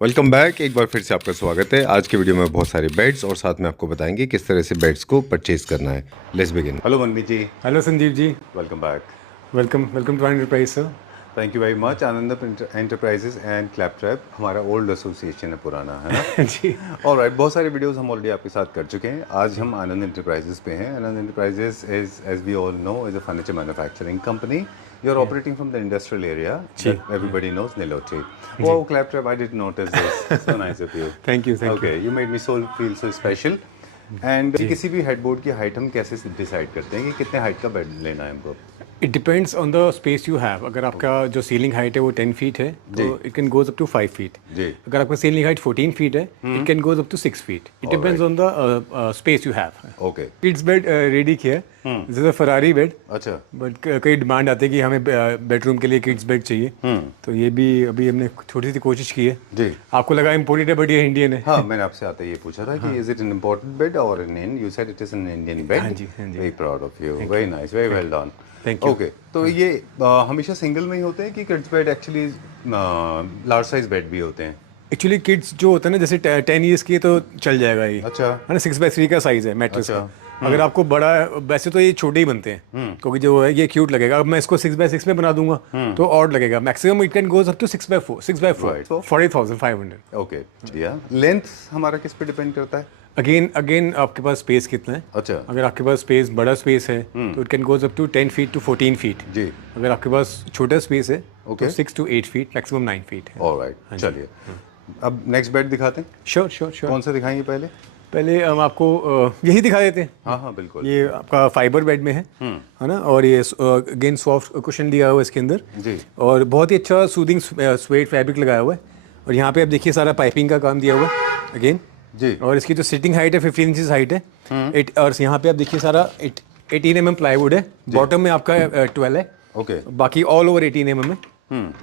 Welcome back. एक बार फिर से आपका स्वागत है। आज के वीडियो में बहुत सारे बेड्स और साथ में आपको बताएंगे किस तरह से बेड्स को परचेज करना है। Let's begin. Hello Manmeet ji. Hello Sandeep ji. Welcome back. Welcome to enterprise sir. Thank you very much. Anand enterprises and claptrap हमारा ओल्ड एसोसिएशन है, पुराना है ना। जी। ऑलराइट, बहुत सारे वीडियोस हम ऑलरेडी आपके साथ कर चुके हैं। आज हम आनंद एंटरप्राइजेस पे हैं। Anand enterprises is, as we all know, is a furniture manufacturing company. You are operating from the industrial area that everybody knows, Nilote. Wow, claptrap! I didn't notice this. So nice of you. Thank you. Okay, you made me feel so special. And किसी भी headboard की height हम कैसे decide करते हैं कि कितने height का बेड लेना है हमको? It depends on the space you have. अगर आपका जो सीलिंग हाइट है वो 10 फीट है तो it can goes up to 5 feet. अगर आपका सीलिंग हाइट 14 फीट है it can goes up to 6 feet. It depends on the space you have. Okay. Kids bed ready किया, this is a Ferrari bed. अच्छा। But कई demand आती है कि हमें बेडरूम के लिए किड्स बेड चाहिए, तो ये भी अभी हमने छोटी सी कोशिश की है। जी। आपको लगा इम्पोर्टेड है बट ये इंडियन है। हाँ, मैंने आपसे आते ये पूछा था कि is it an imported bed और an Indian? You said it is an Indian bed. हाँ जी, हाँ जी। Very proud of you, very nice, very well done. Thank you. Okay, तो ये हमेशा सिंगल में ही होते हैं कि kids bed actually large size bed भी होते हैं? एक्चुअली किड्स जो होता है ना, जैसे 10 ईयर्स की तो चल जाएगा ये। अच्छा। है ना, 6x3 का साइज है मैट्रेस अच्छा। का। अगर आपको बड़ा, वैसे तो ये छोटे ही बनते हैं क्योंकि जो है ये क्यूट लगेगा। अब मैं इसको 6x6 में बना दूंगा तो ऑड लगेगा। Maximum it can goes up to 6x4 40,500। Okay, या लेंथ हमारा किस पे डिपेंड करता है? अगेन आपके पास स्पेस कितना है। अच्छा। अगर आपके पास स्पेस बड़ा स्पेस है तो it can goes up to 10 feet to 14 feet. जी। अगर आपके पास छोटा स्पेस है Okay. तो 6 to 8 फीट, मैक्सिमम 9 फीट है। ऑलराइट, चलिए अब नेक्स्ट बेड दिखाते हैं। श्योर। कौन सा दिखाएंगे पहले? पहले हम आपको यही दिखा देते हैं। हाँ बिल्कुल। ये आपका फाइबर बेड में है ना, और ये अगेन सॉफ्ट कुशन दिया हुआ है इसके अंदर जी। और बहुत ही अच्छा सूदिंग स्वेट फैब्रिक लगाया हुआ है। और यहाँ पे आप देखिए सारा पाइपिंग का काम दिया हुआ है अगेन जी। और इसकी जो सिटिंग हाइट है 15 इंचेस हाइट है। और यहाँ पे आप देखिए सारा 18 mm प्लाईवुड है। बॉटम में आपका 12 है। ओके। बाकी ऑल ओवर 18 mm है।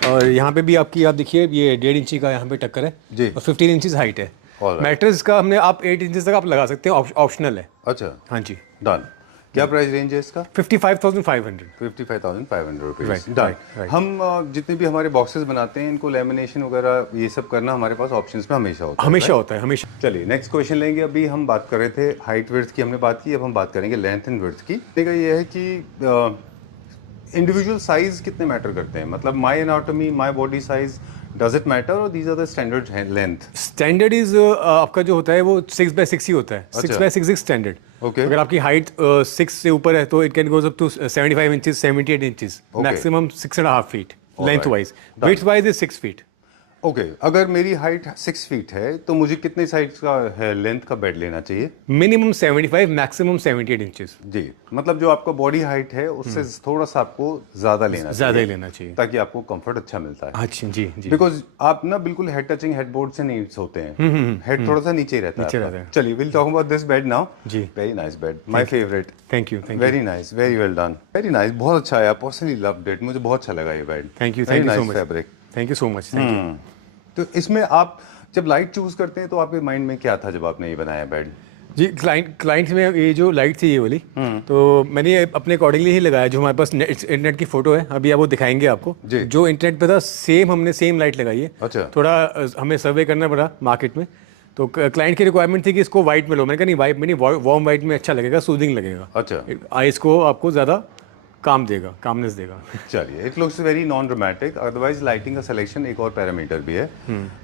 और यहाँ पे भी आपकी, आप देखिए ये 1.5 इंची का यहाँ पे टक्कर है जी। और 15 इंचेस हाइट है। मैट्रेस का हमने आप 8 इंचेस तक आप लगा सकते हैं, ऑप्शनल है। अच्छा, हाँ जी, डन। क्या प्राइस रेंज है इसका? 55,500। 55,500 रुपीज, डन। हम जितने भी हमारे बॉक्सेस बनाते हैं इनको लेमिनेशन वगैरह ये सब करना हमारे पास ऑप्शंस में हमेशा होता है। हमेशा। चलिए नेक्स्ट क्वेश्चन लेंगे। अभी हम बात कर रहे थे हाइट विड्थ की, हमने बात की, अब हम बात करेंगे लेंथ एंड विड्थ की। देखिए ये है कि इंडिविजुअल साइज कितने मैटर करते हैं, मतलब my anatomy, my body size, does it matter और these are the standard length? Standard is आपका जो होता है वो 6x6 ही होता है। 6x6 is standard. ओके। अगर आपकी हाइट 6 से ऊपर है तो it can goes up to 75 inches, 78 inches, maximum 6.5 feet length wise. Width wise is 6 feet. Okay, अगर मेरी हाइट 6 फीट है तो मुझे कितने साइज का है लेंथ का बेड लेना चाहिए? मिनिमम 75, मैक्सिमम 78 इंचेस जी। मतलब जो आपका बॉडी हाइट है उससे थोड़ा सा आपको ज्यादा लेना चाहिए ताकि आपको कंफर्ट अच्छा मिलता है। अच्छा जी जी। बिकॉज आप ना बिल्कुल हेड टचिंग हेडबोर्ड से नहीं सोते हैं, हेड थोड़ा सा नीचे ही रहता है। चलिए will talk about this bed now जी। Very nice bed, my favourite. Thank you. Very nice, very well done, very nice, बहुत अच्छा है। पर्सनली लव्ड इट, मुझे बहुत अच्छा लगा ये bed. Thank you so much. Fabric, thank you so much. Thank you. तो इसमें आप जब लाइट चूज करते हैं तो आपके माइंड में क्या था जब आपने ये बनाया बेड? जी, क्लाइंट में ये जो लाइट थी ये वाली, तो मैंने अपने अकॉर्डिंगली ही लगाया। जो हमारे पास इंटरनेट की फोटो है, अभी आप वो दिखाएंगे आपको, जो इंटरनेट पे था सेम हमने सेम लाइट लगाई है। अच्छा। थोड़ा हमें सर्वे करना पड़ा मार्केट में, तो क्लाइंट की रिक्वायरमेंट थी कि इसको वाइट में लो। मैंने कहा नहीं, वाइट में नहीं, वार्म वाइट में अच्छा लगेगा, सूदिंग लगेगा। अच्छा। आइस को आपको ज़्यादा काम देगा, कामनेस देगा। चलिए, it looks very non dramatic. Otherwise lighting का सिलेक्शन एक और पैरामीटर भी है।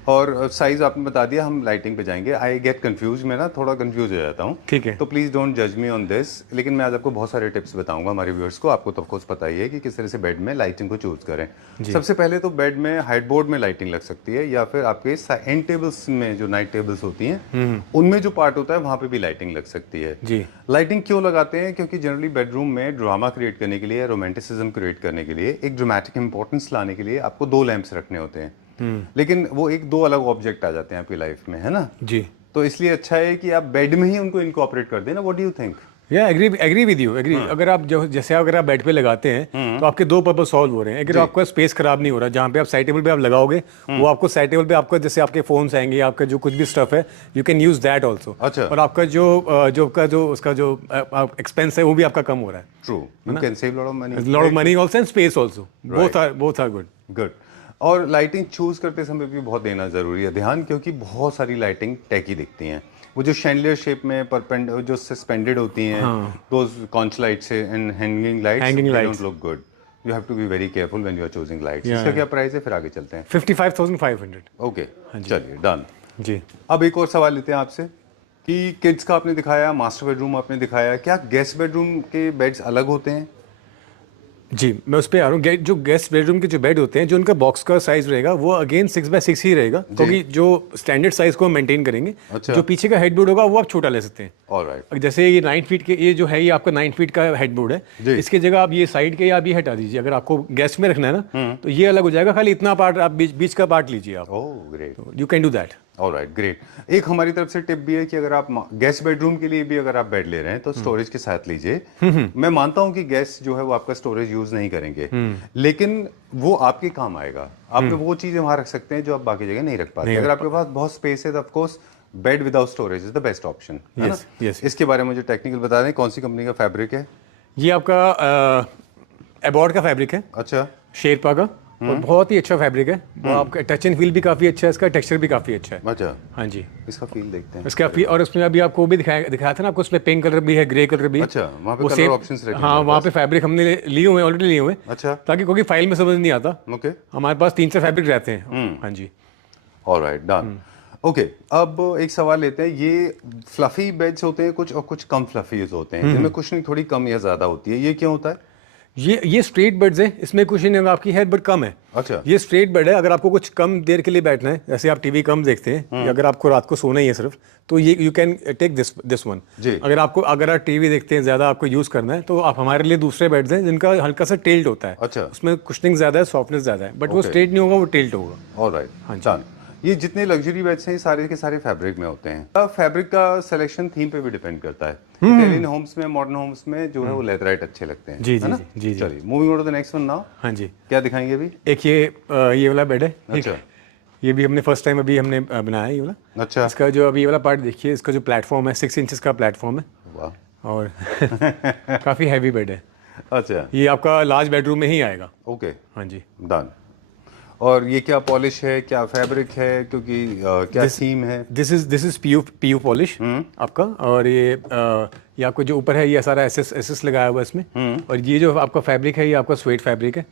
और साइज आपने बता दिया, हम लाइटिंग पे जाएंगे। आई गेट कंफ्यूज, मैं ना थोड़ा कंफ्यूज हो जाता हूँ। ठीक है, तो प्लीज डोंट जज मी ऑन दिस। लेकिन मैं आज आपको बहुत सारे टिप्स बताऊंगा हमारे व्यूअर्स को। आपको तो ऑफकोर्स पता ही है कि किस तरह से बेड में लाइटिंग को चूज करें। सबसे पहले तो बेड में हेडबोर्ड में लाइटिंग लग सकती है, या फिर आपके एंड टेबल्स में जो नाइट टेबल्स होती हैं उनमें जो पार्ट होता है वहां पे भी लाइटिंग लग सकती है जी। लाइटिंग क्यों लगाते हैं? क्योंकि जनरली बेडरूम में ड्रामा क्रिएट करने के लिए, रोमांटिसिज्म क्रिएट करने के लिए, एक ड्रामेटिक इंपॉर्टेंस लाने के लिए आपको 2 लैंप्स रखने होते हैं। लेकिन वो एक 2 अलग ऑब्जेक्ट आ जाते हैं आपकी लाइफ में, है ना जी। तो इसलिए अच्छा है कि आप बेड में ही उनको इनकॉर्पोरेट कर देना। What do you think? या एग्री विद यू, एग्री। अगर आप जैसे अगर आप बेड पे लगाते हैं तो आपके 2 पर्पस सॉल्व हो रहे हैं। अगर आपका स्पेस खराब नहीं हो रहा, जहाँ पे आप साइड टेबल पे आप लगाओगे वो आपको साइड टेबल पे आपका जैसे आपके फोन्स आएंगे, आपका जो कुछ भी स्टफ है, you can use that also. अच्छा। और आपका जो उसका जो एक्सपेंस है वो भी आपका कम हो रहा है। True, you can save lot of money also and space also, both are good. Good. और लाइटिंग चूज करते समय भी बहुत देना जरूरी है ध्यान, क्योंकि बहुत सारी लाइटिंग टैकी दिखती हैं। वो जो शैंडलियर शेप में जो सस्पेंडेड होती हैं, those conch lights and hanging lights don't look good. You have to be very careful when you are choosing lights. इसका क्या प्राइस है, फिर आगे चलते हैं। 55,500। ओके, चलिए डन जी। अब एक और सवाल लेते हैं आपसे कि किड्स का आपने दिखाया, मास्टर बेडरूम आपने दिखाया, क्या गेस्ट बेडरूम के बेड्स अलग होते हैं? जी, मैं उस पर आ रहा हूँ। जो गेस्ट बेडरूम के जो बेड होते हैं, जो उनका बॉक्स का साइज रहेगा वो अगेन 6x6 ही रहेगा, क्योंकि जो स्टैंडर्ड साइज को हम मेंटेन करेंगे। अच्छा। जो पीछे का हेडबोर्ड होगा वो आप छोटा ले सकते हैं। ऑलराइट। जैसे ये 9 फीट के, ये जो है ये आपका 9 फीट का हेडबोर्ड है, इसकी जगह आप ये साइड के आप ये हटा दीजिए। अगर आपको गेस्ट में रखना है ना तो ये अलग हो जाएगा, खाली इतना पार्ट आप बीच का पार्ट लीजिए आप। Oh great, you can do that. Alright, great. एक हमारी तरफ से टिप भी है कि अगर आप गेस्ट बेडरूम के लिए भी अगर आप बेड ले रहे हैं तो स्टोरेज के साथ लीजिए। मैं मानता हूं कि गेस्ट जो है वो आपका स्टोरेज यूज नहीं करेंगे, लेकिन वो आपके काम आएगा। आप वो चीजें वहां रख सकते हैं जो आप बाकी जगह नहीं रख पाते। अगर आपके पास बहुत स्पेस है तो of course bed without storage is the best option, है ना? इसके बारे में मुझे टेक्निकल बता दें, कौन सी कंपनी का फैब्रिक है? ये आपका एबॉर्ड का फैब्रिक है। अच्छा, शेरपा का, और बहुत ही अच्छा फैब्रिक है। वो आपका टच एंड फील भी काफी अच्छा है, इसका टेक्सचर भी काफी अच्छा है। अच्छा, हाँ जी, इसका फील देखते हैं। इसका फील, और उसमें अभी आपको भी दिखाया था ना आपको, उसमें पिंक कलर भी है, ग्रे कलर भी है। अच्छा, वहाँ पे कलर ऑप्शंस रखे हैं। हाँ, वहाँ पे फैब्रिक हमने लिए हुए हैं, ऑलरेडी लिए हुए हैं। अच्छा, ताकि क्योंकि फाइल में समझ नहीं आता। ओके, हमारे पास 3 से फैब्रिक रहते हैं। हाँ जी, ऑलराइट, डन। ओके, अब एक सवाल लेते हैं। ये फ्लफी बेड्स होते हैं कुछ, और कुछ कम फ्लफीज होते हैं, जिनमें कुशनिंग थोड़ी कम या ज्यादा होती है, ये क्यों होता है? ये स्ट्रेट बेड्स है, इसमें कुशनिंग आपकी है बट कम है। अच्छा, ये स्ट्रेट बेड है। अगर आपको कुछ कम देर के लिए बैठना है, जैसे आप टीवी कम देखते हैं, या अगर आपको रात को सोना ही है सिर्फ, तो ये you can take this one. अगर आप टीवी देखते हैं, ज्यादा आपको यूज करना है, तो आप हमारे लिए दूसरे बेड्स हैं जिनका हल्का सा टिल्ट होता है। अच्छा, उसमें कुशनिंग ज्यादा है, सॉफ्टनेस ज्यादा है, बट वो स्ट्रेट नहीं होगा, वो टिल्ट होगा। ऑलराइट, हाँ, ये जितने लग्जरी बेड्स हैं ये सारे के सारे फैब्रिक में होते हैं। अब फैब्रिक का सिलेक्शन थीम पे भी डिपेंड करता है। इटालियन होम्स में, मॉडर्न होम्स में जो है वो लेदराइट अच्छे लगते हैं। जी जी जी। चलिए, moving on to the next one now. हाँ जी, क्या दिखाएंगे अभी? एक ये वाला बेड है। अच्छा, ये भी हमने फर्स्ट टाइम अभी हमने बनाया है ये वाला। अच्छा, इसका जो अभी ये वाला पार्ट देखिए, इसका जो प्लेटफॉर्म है 6 इंचेस का प्लेटफॉर्म है। वाह, और काफी हैवी बेड है। अच्छा, ये आपका लार्ज बेडरूम में ही आएगा। ओके, हाँ जी, डन। और ये क्या पॉलिश है, क्या फैब्रिक है, क्योंकि क्या थीम है? दिस इज पीयू पॉलिश आपका। और ये आपको जो ऊपर है ये सारा एसएस लगाया हुआ है इसमें। और ये जो आपका फैब्रिक है ये आपका स्वेट फैब्रिक है।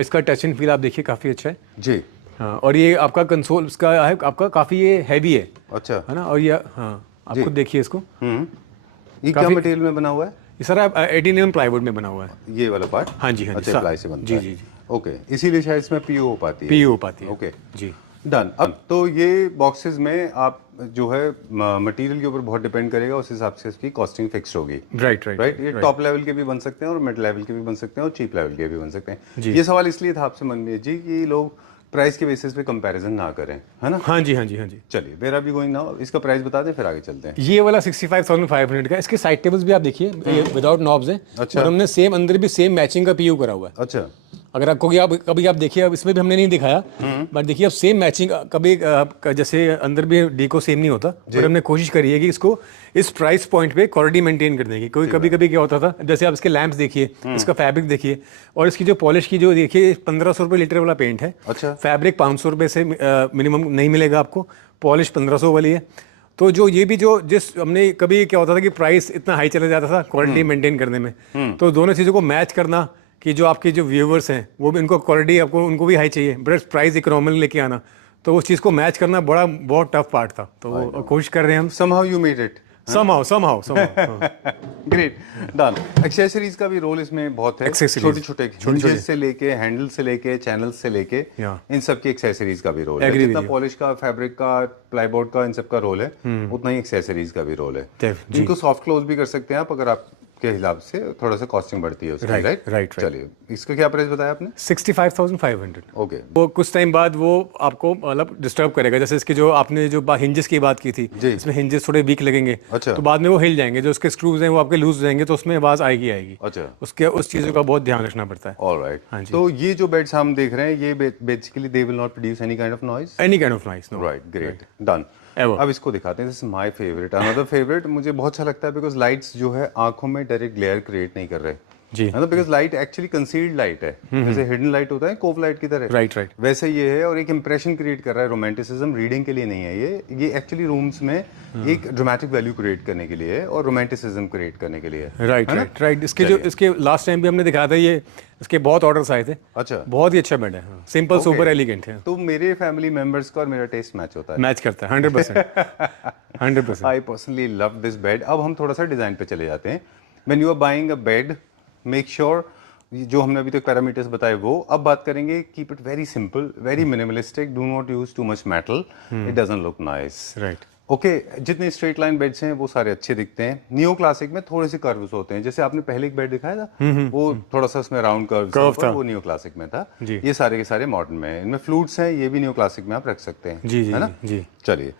इसका टच एंड फील आप देखिए काफी अच्छा है जी। हाँ, और ये आपका कंसोल इसका है आपका काफी ये हैवी है। अच्छा, है ना? और ये हाँ, आप खुद देखिए इसको। ये क्या मटेरियल में बना हुआ है? ये सारा 18 mm प्लाईवुड में बना हुआ है। ये वाला पार्ट? हाँ जी, हाँ जी, अच्छा, प्लाई से बनता जी है। जी जी। ओके, इसीलिए शायद इसमें पीयू हो पाती है। पीयू हो पाती है। ओके जी, डन। अब तो ये बॉक्सेस में आप जो है मटेरियल के ऊपर बहुत डिपेंड करेगा, उस हिसाब से इसकी कॉस्टिंग फिक्स होगी। राइट। ये टॉप लेवल के भी बन सकते हैं और मिड लेवल के भी बन सकते हैं और चीप लेवल के भी बन सकते हैं। ये सवाल इसलिए था आपसे मन में जी कि लोग प्राइस के बेसिस पे कंपैरिजन ना करें, है ना? हाँ जी, हाँ जी, हाँ जी। चलिए, where are we going now? इसका प्राइस बता दें फिर आगे चलते हैं। ये वाला 65,500 का। इसके साइड टेबल्स भी आप देखिए, विदाउट नॉब्स है। अच्छा, और हमने सेम अंदर भी सेम मैचिंग का पीयू करा हुआ है। अच्छा, अगर आपको कभी आप देखिए, अब इसमें भी हमने नहीं दिखाया, बट देखिए अब सेम मैचिंग कभी जैसे अंदर भी डीको सेम नहीं होता, पर हमने कोशिश करी है कि इसको इस प्राइस पॉइंट पे क्वालिटी मेंटेन करने की। कोई कभी क्या होता था, जैसे आप इसके लैंप्स देखिए, इसका फैब्रिक देखिए, और इसकी जो पॉलिश की जो देखिए 1500 रुपये लीटर वाला पेंट है। अच्छा, फैब्रिक 500 रुपये से मिनिमम नहीं मिलेगा आपको, पॉलिश 1500 वाली है। तो जो ये भी जो जिस हमने कभी क्या होता था कि प्राइस इतना हाई चला जाता था क्वालिटी मेंटेन करने में, तो दोनों चीज़ों को मैच करना कि जो आपके जो व्यूवर्स हैं वो भी उनको क्वालिटी आपको उनको भी हाई चाहिए, बट प्राइस इकोनॉमिकल लेके आना, तो उस चीज़ को मैच करना बहुत टफ पार्ट था। तो कोशिश कर रहे हैं हम। somehow you made it. somehow great, done. Accessories का भी रोल इसमें बहुत है। छोटे छोटे हिंजेस से लेके, हैंडल से लेके, चैनल्स से लेके, इन सब की एक्सेसरीज का भी रोल है। जितना पॉलिश का, फैब्रिक का, प्लाईबोर्ड का, इन सब का रोल है, उतना ही एक्सेसरीज का भी रोल है। इनको सॉफ्ट क्लोज भी कर सकते हैं आप, अगर आप के हिसाब से थोड़ा सा कॉस्टिंग बढ़ती है उसकी। राइट। चलिए, इसका क्या प्राइस बताया आपने? 65,500। ओके। वो कुछ टाइम बाद वो आपको मतलब डिस्टर्ब करेगा। जैसे इसके जो आपने जो हिंजेस की बात की थी, इसमें हिंजेस थोड़े वीक लगेंगे। अच्छा, तो बाद में वो हिल जाएंगे, जो उसके स्क्रूज हैं वो आपके लूज हो जाएंगे, तो उसमें आवाज आएगी। अच्छा, उस चीज़ों का बहुत ध्यान रखना पड़ता है। ऑलराइट। हाँ जी। तो ये जो बेड्स हम देख रहे हैं, ये basically they will not produce any kind of noise. Right, great, done. अब इसको दिखाते हैं। This is my favourite, another favourite. मुझे बहुत अच्छा लगता है बिकॉज लाइट्स जो है आंखों में डायरेक्ट ग्लेयर क्रिएट नहीं कर रहे। जी, मतलब because light actually concealed light है, जैसे हिडन लाइट होता है कोव लाइट की तरह, राइट राइट, वैसे ये है, और एक इंप्रेशन क्रिएट कर रहा है। रोमांटिसिज्म रीडिंग के लिए नहीं है ये एक्चुअली रूम्स में एक ड्रामेटिक वैल्यू क्रिएट करने के लिए है और रोमांटिसिज्म क्रिएट करने के लिए है। Right right right. इसके लास्ट टाइम भी हमने दिखाया था, ये इसके बहुत ऑर्डर्स आए थे। अच्छा, बहुत ही अच्छा बेड है, सिंपल सुपर एलिगेंट है। तो मेरे फैमिली मेंबर्स का और मेरा टेस्ट मैच होता है, मैच करता है 100%। 100%। I personally love this bed. अब हम थोड़ा सा डिजाइन पे चले जाते हैं। When you are buying a bed, make sure जो हमने अभी तक पैरामीटर्स बताए वो अब बात करेंगे। Keep it very simple, very minimalistic, do not use too much metal, it doesn't look nice. Right, okay, जितने स्ट्रेट लाइन बेड्स हैं वो सारे अच्छे दिखते हैं। नियो क्लासिक में थोड़े से कर्व्स होते हैं, जैसे आपने पहले एक बेड दिखाया था वो थोड़ा सा उसमें राउंड कर्व था, वो नियो क्लासिक में था। ये सारे के सारे मॉडर्न में हैं। इनमें फ्लूट्स हैं, ये भी नियो क्लासिक में आप रख सकते हैं, जी है ना? जी। चलिए,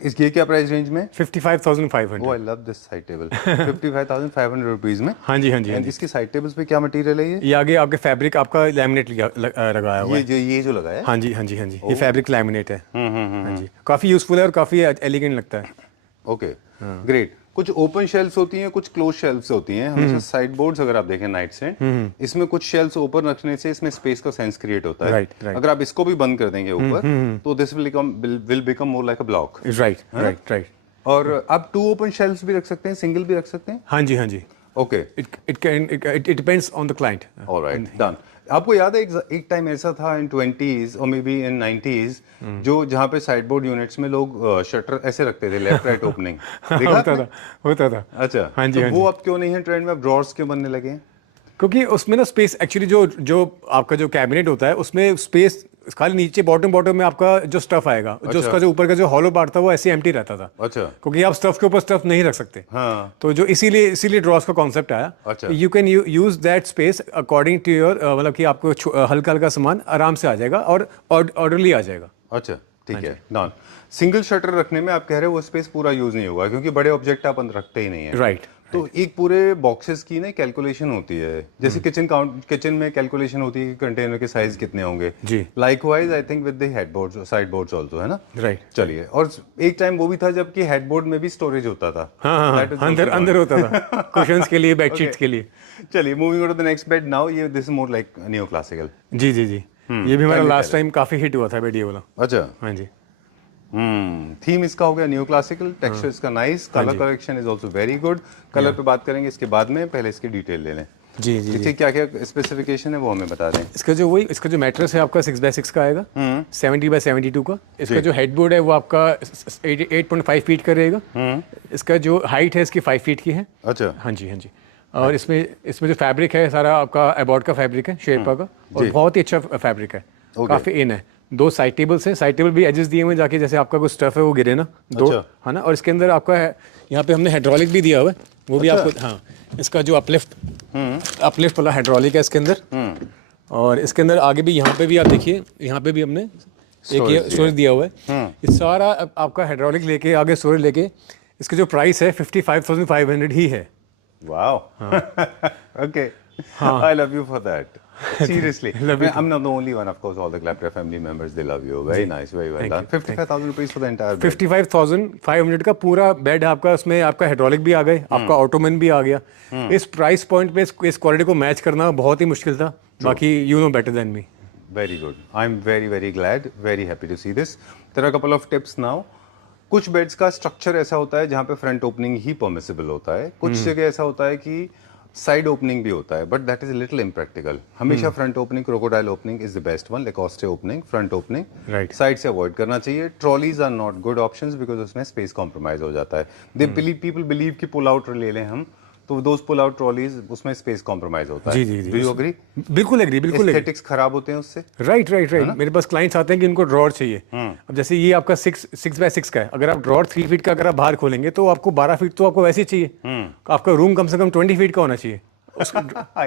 इसकी क्या प्राइस रेंज में? 55,500। Oh, I love this side table. 55,500 rupees में। हाँ जी हाँ जी। एंड इसकी साइड टेबल्स पे क्या मटेरियल है? ये आगे आपके फैब्रिक आपका लैमिनेट लगाया हुआ है। ये जो लगाया है? हाँ जी हाँ जी हाँ जी, ये फैब्रिक लैमिनेट है। हाँ जी, काफी यूजफुल है और काफी एलिगेंट लगता है। Okay, great. कुछ ओपन शेल्फ्स होती हैं, कुछ क्लोज शेल्फ्स होती हैं। हमेशा साइड बोर्ड्स अगर आप देखें नाइट स्टैंड, इसमें कुछ शेल्फ्स ओपन रखने से इसमें स्पेस का सेंस क्रिएट होता है। राइट। अगर आप इसको भी बंद कर देंगे ऊपर तो this will become more like a block. Right right right. और आप 2 ओपन शेल्फ्स भी रख सकते हैं, सिंगल भी रख सकते हैं। हाँ जी हाँ जी। Okay, it depends on the client. Alright, done. आपको याद है एक टाइम ऐसा था इन 20s और मे बी इन 90s जो जहाँ पे साइड बोर्ड यूनिट्स में लोग शटर ऐसे रखते थे, लेफ्ट राइट ओपनिंग। होता था। अच्छा, हाँ जी, तो हाँ वो अब क्यों नहीं है ट्रेंड में? अब ड्रॉर्स क्यों बनने लगे हैं? क्योंकि उसमें ना स्पेस एक्चुअली जो आपका जो कैबिनेट होता है उसमें स्पेस खाली नीचे बॉटम में आपका जो स्टफ आएगा। अच्छा। जो उसका जो ऊपर का जो हॉलो पार्ट था वो ऐसे एम्प्टी रहता था। अच्छा, क्योंकि आप स्टफ के ऊपर स्टफ नहीं रख सकते। हाँ। तो जो इसीलिए ड्रॉस का कॉन्सेप्ट आया। अच्छा। You can use that space according to your, मतलब कि आपको हल्का हल्का सामान आराम से आ जाएगा और ऑर्डरली आ जाएगा। अच्छा, ठीक है, डन। सिंगल शटर रखने में आप कह रहे हो वो स्पेस पूरा यूज नहीं होगा क्योंकि बड़े ऑब्जेक्ट आप अंदर रखते ही नहीं है। राइट। तो एक पूरे बॉक्सेस की ना कैलकुलेशन होती है, जैसे किचन में कैलकुलेशन होती है कि कंटेनर के साइज कितने होंगे जी। Likewise I think with the headboards, side boards also, है ना? राइट। चलिए, और एक टाइम वो भी था जबकि हेडबोर्ड में भी स्टोरेज होता था। हाँ, अंदर होता था कुशन्स के लिए, बेडशीट्स के लिए। चलिए, moving on to the next bed now. ये this is more like neo classical. जी जी जी। ये भी हमारा लास्ट टाइम काफी हिट हुआ था बेड ये वाला। अच्छा, हाँ जी। थीम इसका हो गया न्यू क्लासिकल, टेक्सचर इसका nice, colour correction is also very good. Colour पे बात करेंगे इसके बाद में, पहले इसकी डिटेल ले लें। जी जी। इसकी क्या क्या स्पेसिफिकेशन है वो हमें बता दें। इसका जो मैट्रेस है आपका 6x6 का आएगा, 70x72 का। इसका जो हेडबोर्ड है वो आपका 8.5 फीट का रहेगा। इसका जो हाइट है इसकी 5 फीट की है। अच्छा, हाँ जी हाँ जी। और इसमें जो फैब्रिक है सारा आपका एबॉर्ड का फैब्रिक है, शेरपा का, और बहुत ही अच्छा फैब्रिक है, काफी इन है। 2 साइड टेबल्स हैं, साइड टेबल भी एडजस्ट दिए हुए जाके, जैसे आपका कुछ स्टफ है वो गिरे ना। 2 है ना। और इसके अंदर आपका है, यहाँ पे हमने हाइड्रोलिक भी दिया हुआ है, वो भी आपको, हाँ, इसका जो अपलिफ्ट वाला हाइड्रोलिक है इसके अंदर। और इसके अंदर आगे भी, यहाँ पे भी आप देखिए, यहाँ पे भी हमने एक स्टोरेज दिया हुआ है। ये सारा आपका हाइड्रोलिक लेके आगे स्टोरेज लेके, इसका जो प्राइस है 55,500 ही है। Wow, okay, I love you for that. Seriously, I'm not the only one. Of course, all the Claptrap family members, they love you. Very nice, very well done. 55,000 rupees for the entire bed. 55,500 का पूरा bed आपका, उसमें आपका hydraulic भी आ गए, आपका Ottoman भी आ गया। इस प्राइस पॉइंट पे इस क्वालिटी को मैच करना बहुत ही मुश्किल था। बाकी you know better than me. Very good. I'm very glad, very happy to see this. There are a couple of tips now. कुछ बेड्स का स्ट्रक्चर ऐसा होता है जहाँ पे फ्रंट ओपनिंग ही परमिसिबल होता है, कुछ जगह ऐसा होता है कि साइड ओपनिंग भी होता है, but that is little impractical. हमेशा front opening, crocodile opening is the best one. Lacoste opening, front opening, right, side से अवॉइड करना चाहिए। Trolleys are not good options because उसमें स्पेस कॉम्प्रोमाइज हो जाता है। पीपल बिलीव कि पुल आउट ले लें हम, तो दोस पुल आउट ट्रॉलीज, उसमें स्पेस कॉम्प्रोमाइज होता है। जी जी। Do you agree? बिल्कुल एग्री, बिल्कुल। एस्थेटिक्स खराब होते हैं उससे। राइट। मेरे पास क्लाइंट्स आते हैं कि इनको ड्रॉर चाहिए। अब जैसे ये आपका 6x6 का है, अगर आप ड्रॉर 3 फीट का अगर आप बाहर खोलेंगे तो आपको 12 फीट तो आपको वैसे ही चाहिए। आपका रूम कम से कम 20 फीट का होना चाहिए। I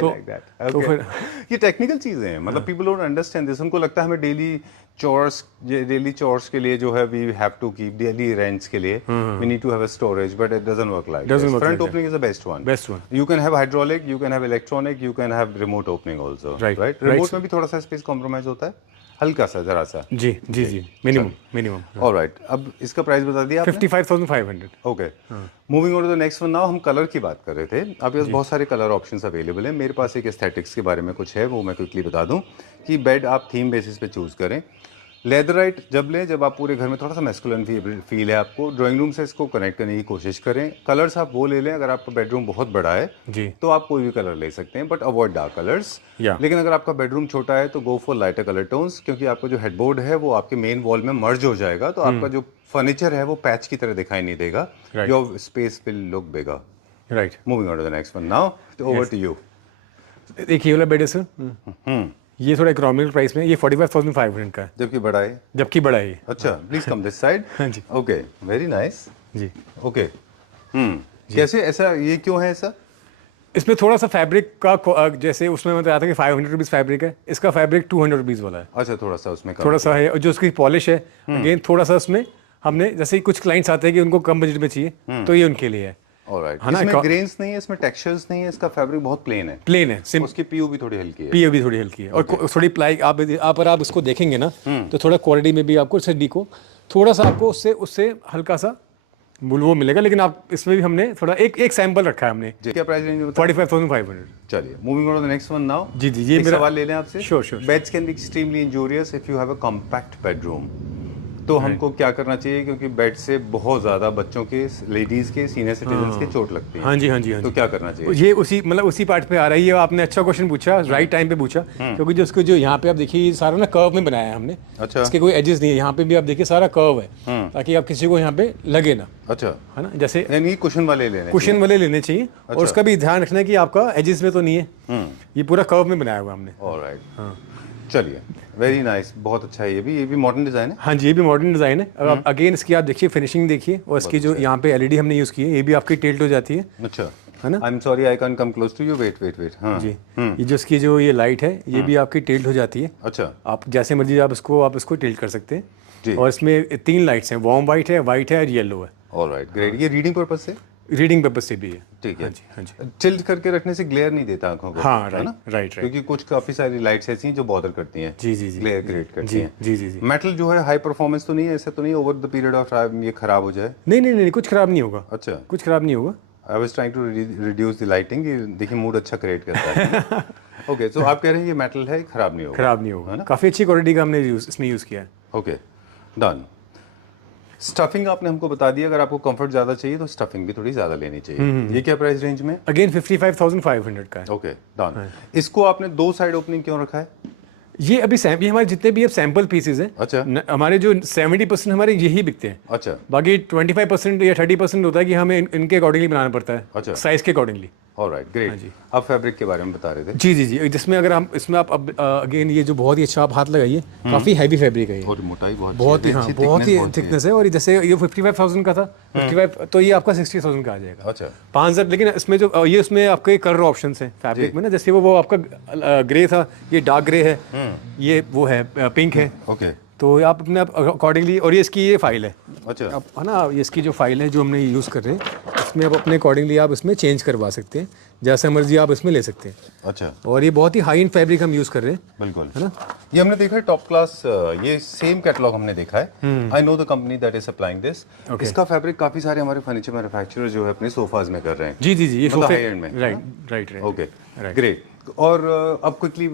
like that. Okay. तो फिर ये टेक्निकल चीजें हैं, मतलब पीपल डोंट अंडरस्टैंड दिस। उनको लगता है हमें डेली चोर्स के लिए जो है we have to keep, daily rents के लिए we need to have a storage, but it doesn't work like this. Front opening is the best one. You can have hydraulic, you can have electronic, you can have remote opening also, right? Remote में भी थोड़ा सा space compromise होता है। हल्का सा, जरा सा। जी जी जी, मिनिमम। ऑलराइट, अब इसका प्राइस बता दिया आपने? 55,500। Okay, moving on to the next one now. हम कलर की बात कर रहे थे, आपके पास बहुत सारे कलर ऑप्शंस अवेलेबल हैं। मेरे पास एक एस्थेटिक्स के बारे में कुछ है, वो मैं क्विकली बता दूं कि बेड आप थीम बेसिस पे चूज़ करें। लेदराइट जब लें, जब आप पूरे घर में थोड़ा सा मैस्कुलिन फील है आपको, ड्राइंग रूम से इसको कनेक्ट करने की कोशिश करें। कलर्स आप वो ले लें, अगर आपका बेडरूम बहुत बड़ा है जी, तो आप कोई भी कलर ले सकते हैं, बट अवॉइड डार्क कलर्स। लेकिन अगर आपका बेडरूम छोटा है तो go for lighter colour tones, क्योंकि आपका जो हेडबोर्ड है वो आपके मेन वॉल में मर्ज हो जाएगा, तो आपका जो फर्नीचर है वो पैच की तरह दिखाई नहीं देगा। Your space will look bigger. Right, moving on to the next one now, over to you. देखिए वाला बेड है सर, ये थोड़ा इकोनॉमिकल प्राइस में, ये 45,500 का है, जबकि बड़ा है। जबकि बड़ा है ये। अच्छा, प्लीज कम दिस साइड। हाँ जी, ओके, वेरी नाइस जी। ओके, कैसे, ऐसा ये क्यों है ऐसा? इसमें थोड़ा सा फैब्रिक का, जैसे उसमें मैं बताया था कि 500 रुपीज़ फैब्रिक है, इसका फैब्रिक 200 रुपीज़ वाला है। अच्छा, थोड़ा सा उसमें थोड़ा सा है, और जो उसकी पॉलिश है अगेन थोड़ा सा उसमें हमने, जैसे कुछ क्लाइंट्स आते हैं कि उनको कम बजट में चाहिए, तो ये उनके लिए है। ऑलराइट, इसमें ग्रेन्स नहीं है, इसमें टेक्सचर्स नहीं है, इसका फैब्रिक बहुत प्लेन है। प्लेन है, सिंपल। उसकी पीओ भी थोड़ी हल्की है। पीओ भी थोड़ी हल्की है, और थोड़ी प्लाई आप पर आप इसको देखेंगे ना, तो थोड़ा क्वालिटी में भी आपको सड्डी को थोड़ा सा आपको उससे हल्का सा वो मिलेगा। लेकिन आप इसमें भी हमने थोड़ा एक सैंपल रखा है हमने। क्या प्राइस रेंज में? 45,500। चलिए, moving on to the next one now. जी जी, ये मेरा सवाल ले लें आपसे। Sure. Beds can be extremely injurious if you have a compact bedroom. तो हमको क्या करना चाहिए, क्योंकि बेड से बहुत ज्यादा बच्चों के, लेडीज के, सीनियर सिटीजन्स के चोट लगती है। हाँ जी। तो क्या करना चाहिए? ये उसी पार्ट पे आ रही है। आपने अच्छा क्वेश्चन पूछा, राइट टाइम पे पूछा, क्योंकि जो यहाँ पे आप देखिए, ये सारा ना कर्व में बनाया है हमने। अच्छा, इसके कोई एजेस नहीं है, यहाँ पे भी आप देखिए सारा कर्व है, ताकि आप किसी को यहाँ पे लगे ना। अच्छा, है ना, जैसे यानी कुशन वाले लेने चाहिए। और उसका भी ध्यान रखना है कि आपका एजेस में तो नहीं है, ये पूरा कर्व में बनाया हुआ हमने। ऑलराइट, हाँ, चलिए, वेरी नाइस, बहुत अच्छा है। ये भी मॉडर्न डिजाइन है। हाँ जी, ये भी मॉडर्न डिजाइन है। और अगेन इसकी आप देखिए फिनिशिंग देखिए, और इसकी जो यहाँ पे एलईडी हमने यूज की है, ये भी आपकी टिल्ट हो जाती है। अच्छा, है ना। I am sorry, I can come close to you, wait. हाँ जी, ये जो इसकी जो ये लाइट है, ये भी आपकी टिल्ट हो जाती है। अच्छा, आप जैसे मर्जी आप इसको टिल्ट कर सकते हैं। और इसमें 3 लाइट्स हैं, वार्म वाइट है और येलो है। Alright, great. ये रीडिंग पर्पस से? रीडिंग पर्पस से भी है। ठीक है। हाँ जी। टिल्ट करके रखने से ग्लेयर नहीं देता आंखों को। हाँ, राइट। क्योंकि कुछ काफी सारी लाइट्स ऐसी हैं जो बॉदर करती हैं। जी। ग्लेयर क्रिएट करती हैं। जी। मेटल जो है हाई परफॉर्मेंस तो नहीं है, ऐसा तो नहीं over the period of time ये खराब हो जाए? नहीं, कुछ खराब नहीं होगा। अच्छा, कुछ खराब नहीं होगा। I was trying to reduce the lighting. देखिए, मूड अच्छा क्रिएट करता है। ओके, सो आप कह रहे हैं ये मेटल है, खराब नहीं होगा। काफी अच्छी क्वालिटी का हमने इसमें यूज किया है। Okay, done. स्टफिंग आपने हमको बता दिया, अगर आपको कंफर्ट ज्यादा चाहिए तो स्टफिंग भी थोड़ी ज्यादा लेनी चाहिए। ये क्या प्राइस रेंज में? अगेन 55,500 का है। Okay, done. इसको आपने 2 साइड ओपनिंग क्यों रखा है? ये ये हमारे जितने भी अब सैंपल पीसेज हैं। अच्छा, हमारे जो 70% हमारे यही बिकते हैं। अच्छा, बाकी 25% या 30% होता है कि हमें इनके अकॉर्डिंगली बनाना पड़ता है। अच्छा, साइज के अकॉर्डिंगली। Alright, great. आप फैब्रिक के बारे में बता रहे थे। जी, जिसमें अगर हम इसमें आप अगेन ये जो बहुत ही अच्छा आप हाथ लगाइए, काफी हैवी फैब्रिक है ये, और मोटाई बहुत ही थिकनेस है। और जैसे ये 55,000 का था, 55 तो ये आपका 60,000 का आ जाएगा। अच्छा, 5,000। लेकिन इसमें जो ये उसमें आपके कलर ऑप्शन है फैब्रिक में ना, जैसे वो आपका ग्रे था, ये डार्क ग्रे है, ये वो है पिंक है। ओके, तो आप अपने अकॉर्डिंगली, और ये इसकी ये फाइल है। अच्छा, अब है ना, ये इसकी जो फाइल है जो हमने यूज़ कर रहे हैं, इसमें आप अपने अकॉर्डिंगली आप इसमें चेंज करवा सकते हैं, जैसा मर्जी आप इसमें ले सकते हैं। अच्छा, और ये बहुत ही हाई एंड फैब्रिक हम यूज़ कर रहे हैं। बिल्कुल, है ना। ये हमने देखा है टॉप क्लास, ये सेम कैटलॉग हमने देखा है। I know the company that is supplying this. इसका फैब्रिक काफी सारे हमारे फर्नीचर मैन्युफैक्चरर जो है अपने सोफाज में कर रहे हैं। जी, ये मतलब सोफे हाई एंड में। राइट। Okay, great. और अब क्विकली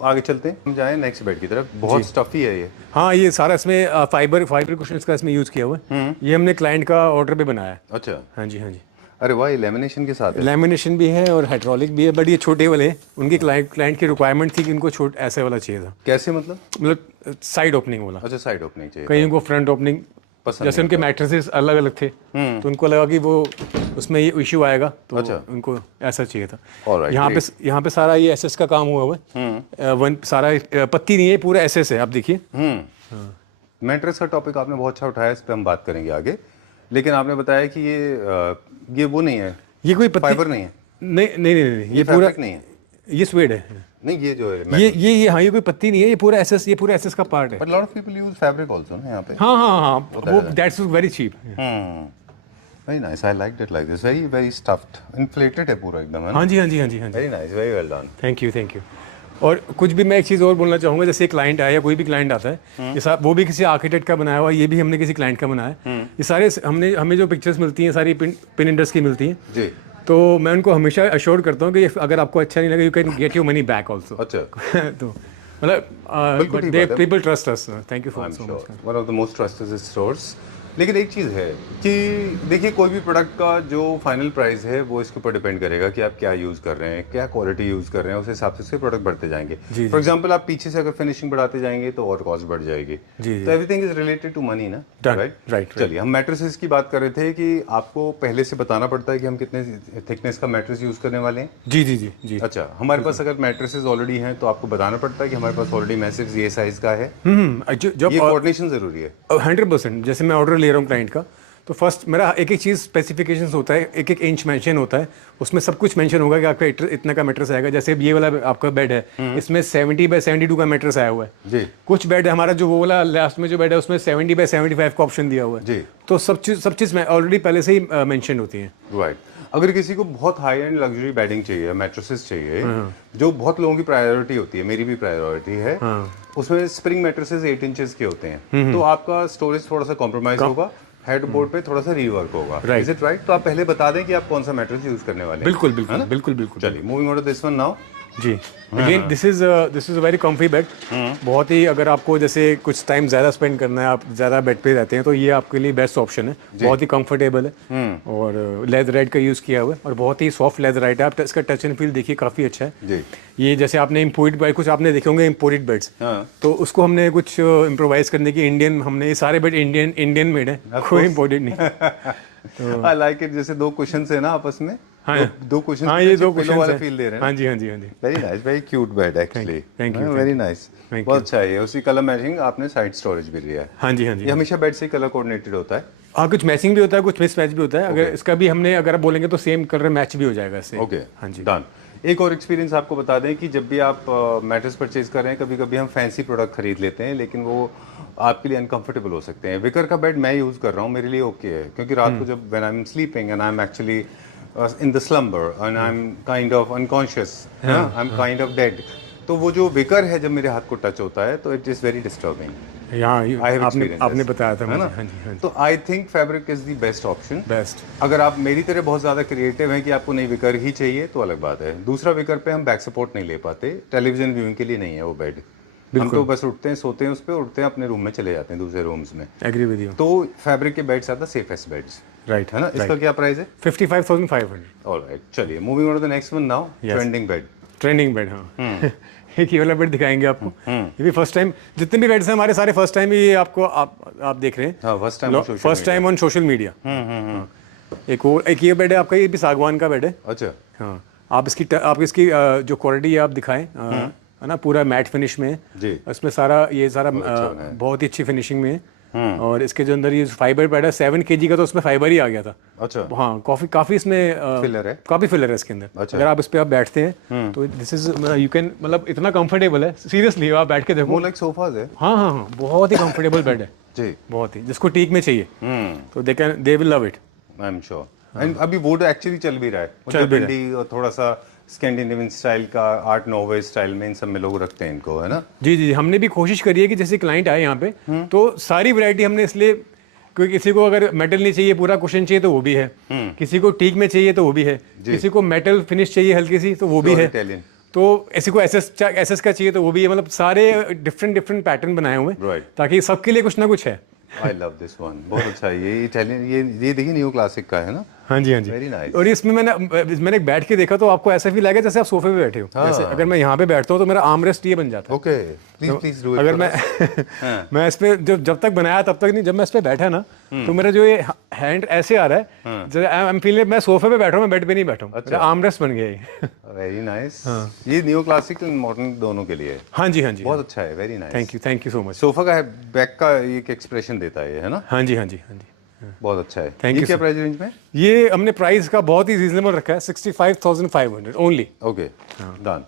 आगे चलते हैं, हम जाएं नेक्स्ट बेड की तरफ। बहुत स्टफी है ये। हाँ, ये सारा इसमें फाइबर कुशन्स का इसमें यूज़ किया हुआ है। ये हमने क्लाइंट का ऑर्डर पे बनाया है। अच्छा, हाँ जी। अरे वाह, ये लेमिनेशन के साथ है। लेमिनेशन भी है और हाइड्रोलिक भी है, बट ये छोटे वाले हैं। उनकी क्लाइंट की रिक्वायरमेंट थी कि इनको ऐसे वाला चाहिए था। कैसे मतलब साइड ओपनिंग वाला। अच्छा, साइड ओपनिंग चाहिए। कहीं उनको फ्रंट ओपनिंग पसंद, जैसे उनके मैट्रेसेस अलग अलग थे, तो उनको लगा कि वो उसमें ये इशू आएगा, तो उनको ऐसा चाहिए था। यहाँ पे सारा ये एसएस का काम हुआ हुआ है। सारा पत्ती नहीं है, पूरा एसएस है, आप देखिए। मैट्रेस का टॉपिक आपने बहुत अच्छा उठाया, इस पर हम बात करेंगे आगे। लेकिन आपने बताया कि ये वो नहीं है, ये कोई फाइबर नहीं है। नहीं, ये पूरा नहीं है, ये स्वेड है। नहीं, ये जो है ये हाँ, ये कोई पत्ती नहीं है, ये पूरा एसएस का पार्ट है। But lot of people use fabric also ना यहाँ पे। हाँ, वो that's very cheap. Very nice, I liked it like this, very stuffed, inflated है पूरा एकदम, है ना? हाँ जी। Very nice, very well done. Thank you. और कुछ भी मैं एक चीज़ और बोलना चाहूँगा, जैसे क्लाइंट आया या कोई भी क्लाइंट आता है, ये वो भी किसी आर्किटेक्ट का बनाया हुआ, ये भी हमने किसी क्लाइंट का बनाया है। ये सारे हमें जो पिक्चर्स मिलती हैं सारी पिन इंडस्ट्री की मिलती हैं जी। तो मैं उनको हमेशा अश्योर करता हूँ कि अगर आपको अच्छा नहीं लगा you can get your money back also. अच्छा तो मतलब people trust us. Thank you for so much. One of the most trusted stores. लेकिन एक चीज़ है कि देखिए कोई भी प्रोडक्ट का जो फाइनल प्राइस है वो इसके ऊपर डिपेंड करेगा कि आप क्या यूज़ कर रहे हैं, क्या क्वालिटी यूज़ कर रहे हैं, उस हिसाब से उसके प्रोडक्ट बढ़ते जाएंगे। फॉर एग्जांपल आप पीछे से अगर फिनिशिंग बढ़ाते जाएंगे तो और कॉस्ट बढ़ जाएगी। तो everything is related to money ना, राइट। चलिए हम मैट्रेसेस की बात कर रहे थे कि आपको पहले से बताना पड़ता है कि हम कितने थिकनेस का मैट्रेस यूज़ करने वाले हैं। जी जी जी जी। अच्छा, हमारे पास अगर मैट्रेसेस ऑलरेडी हैं तो आपको बताना पड़ता है कि हमारे पास ऑलरेडी मैसेज ये साइज़ का है। ये कोऑर्डिनेशन ज़रूरी है 100%। जैसे मैं ऑर्डर ले रहा हूँ क्लाइंट का, तो फर्स्ट मेरा एक एक चीज़ स्पेसिफिकेशंस होता है, एक एक इंच मेंशन होता है, उसमें सब कुछ मेंशन होगा कि आपका इतना का मैट्रेस आएगा। जैसे ये वाला आपका बेड है, इसमें 70x72 का मैट्रेस आया हुआ है जी। कुछ बेड है हमारा जो वो वाला लास्ट में जो बेड है उसमें 70x75 का ऑप्शन दिया हुआ है जी। तो सब चीज़ ऑलरेडी पहले से ही मेंशन होती है। राइट। अगर किसी को बहुत हाई एंड लग्जरी बेडिंग चाहिए, मैट्रेसेस चाहिए, जो बहुत लोगों की प्रायोरिटी होती है, मेरी भी प्रायोरिटी है, उसमें स्प्रिंग मैट्रेसेस 8 इंचेस के होते हैं, तो आपका स्टोरेज थोड़ा सा कॉम्प्रोमाइज होगा, हेडबोर्ड पे थोड़ा सा रीवर्क होगा। Is it right? तो आप पहले बता दें कि आप कौन सा मैट्रेस यूज करने वाले हैं। बिल्कुल बिल्कुल बिल्कुल बिल्कुल। चलिए moving on to this one now जी। Again this is a very comfy bed. बहुत ही, अगर आपको जैसे कुछ टाइम ज़्यादा स्पेंड करना है, आप ज़्यादा बेड पे रहते हैं, तो ये आपके लिए बेस्ट ऑप्शन है। बहुत ही कंफर्टेबल है और लेदराइट का यूज़ किया हुआ है और बहुत ही सॉफ्ट लेदराइट है। आप इसका टच एंड फील देखिए, काफ़ी अच्छा है जी। ये जैसे आपने इम्पोर्टेड बेड कुछ आपने देखे होंगे इम्पोर्टेड बेड्स, तो उसको हमने कुछ इम्प्रोवाइज करने की इंडियन, हमने ये सारे बेड इंडियन मेड है, कोई इम्पोर्टेड नहीं। I like it. जैसे दो कुशन्स है ना आपस में। हाँ दो कुशन। हाँ ये दो कुशन वाला फील दे रहे हैं। हाँ जी हाँ जी हाँ जी। Very nice, very cute bed actually. Thank you, very nice, बहुत अच्छा है। उसी कलर मैचिंग आपने साइड स्टोरेज भी लिया है। हाँ जी हाँ जी। ये हमेशा बेड से कलर कोऑर्डिनेटेड होता है। हाँ, कुछ मैचिंग भी होता है, कुछ मिस मैच भी होता है। अगर इसका भी हमने अगर आप बोलेंगे तो सेम कलर मैच भी हो जाएगा इससे। ओके हाँ जी, डन। एक और एक्सपीरियंस आपको बता दें कि जब भी आप मैट्रेस परचेज कर रहे हैं, कभी कभी हम फैंसी प्रोडक्ट खरीद लेते हैं, लेकिन वो आपके लिए अनकंफर्टेबल हो सकते हैं। विकर का बेड मैं यूज़ कर रहा हूँ, मेरे लिए ओके है, क्योंकि रात को जब when I am sleeping and I am actually in the slumber and I'm kind of unconscious, I'm kind of dead, तो वो जो विकर है जब मेरे हाथ को टच होता है तो इट इज़ वेरी डिस्टर्बिंग। आपने बताया था है ना। तो I think fabric is the best option. Best. अगर आप मेरी तरह बहुत ज़्यादा क्रिएटिव हैं कि आपको नहीं विकर ही चाहिए तो अलग बात है। दूसरा विकर पे हम बैक सपोर्ट नहीं ले पाते, टेलीविजन व्यूइंग के लिए नहीं है वो बेड। हम तो बस उठते हैं, सोते हैं उस पर, उठते हैं अपने रूम में चले जाते हैं दूसरे रूम्स में। Agree with you. तो फैब्रिक के beds are the safest beds, right है ना। इसका क्या प्राइस है? 55,500। ऑलराइट, चलिए moving on to the next one now. Trending bed. Trending bed, हाँ। एक ये वाला बेड दिखाएंगे आपको। ये भी फर्स्ट टाइम, जितने भी बेड्स हैं हमारे सारे फर्स्ट टाइम ही आपको आप देख रहे हैं। First time on social media. एक ये बेड है आपका, ये भी सागवान का बेड है। अच्छा हाँ। आप इसकी जो क्वालिटी है आप दिखाएं, है ना, पूरा मैट फिनिश में है इसमें सारा, ये सारा बहुत ही अच्छी फिनिशिंग में है। और इसके जो अंदर ये फाइबर बेड है 7 kg का, तो उसमें फाइबर ही आ गया था। अच्छा हाँ, काफी इसमें फिलर है, काफी फिलर है इसके अंदर। अच्छा। अगर आप इस पे आप बैठते हैं तो दिस इज यू कैन, मतलब इतना कंफर्टेबल है, सीरियसली आप बैठ के देखो, लाइक सोफाज है। हाँ हाँ हाँ, बहुत ही कंफर्टेबल बेड है जी, बहुत ही, जिसको टीक में चाहिए तो they will love it, I am sure. And अभी वो एक्चुअली चल भी रहा है, और थोड़ा सा स्कैंडिनेवियन स्टाइल का, आर्ट नोवे स्टाइल में, इन सब में लोग रखते हैं इनको, है ना। जी जी, हमने भी कोशिश करी है कि जैसे क्लाइंट आए यहाँ पे तो सारी वैरायटी हमने, इसलिए क्योंकि किसी को अगर मेटल नहीं चाहिए, पूरा कुशन चाहिए तो वो भी है, किसी को टीक में चाहिए तो वो भी है, किसी को मेटल फिनिश चाहिए हल्की सी तो वो भी है, तो ऐसे को एसएस का चाहिए तो वो भी है। मतलब सारे डिफरेंट पैटर्न बनाए हुए हैं ताकि सबके लिए कुछ ना कुछ है। आई लव दिस वन, बहुत अच्छा है ये इटालियन। ये देखिए न्यू क्लासिक का है ना। हाँ जी हाँ जी, वेरी नाइस। और इसमें मैंने बैठ के देखा तो आपको ऐसा फील आएगा जैसे आप सोफे पे बैठे हो। जैसे अगर मैं यहाँ पे बैठता हूँ तो मेरा आर्म रेस्ट ये बन जाता है। Okay, please do it. अगर मैं इस पे जब तक बनाया तब तक नहीं, जब मैं इस पे बैठा ना तो मेरा जो ये हैंड ऐसे आ रहा है, जैसे आई एम फीलिंग मैं सोफे पे बैठा हूँ, मैं बेड पे नहीं बैठा हूँ, आर्म रेस्ट बन गया ये। Very nice. ये न्यू क्लासिक एंड मॉडर्न दोनों के लिए। हाँ जी हाँ जी, बहुत अच्छा है, very nice. Thank you so much. Sofa का बैक का एक एक्सप्रेशन देता है, है ना। हाँ जी हाँ जी हाँ जी, बहुत अच्छा है। Thank you. क्या प्राइस रेंज में? ये हमने प्राइस का बहुत ही रीजनेबल रखा है, 65,500 only. Okay, done.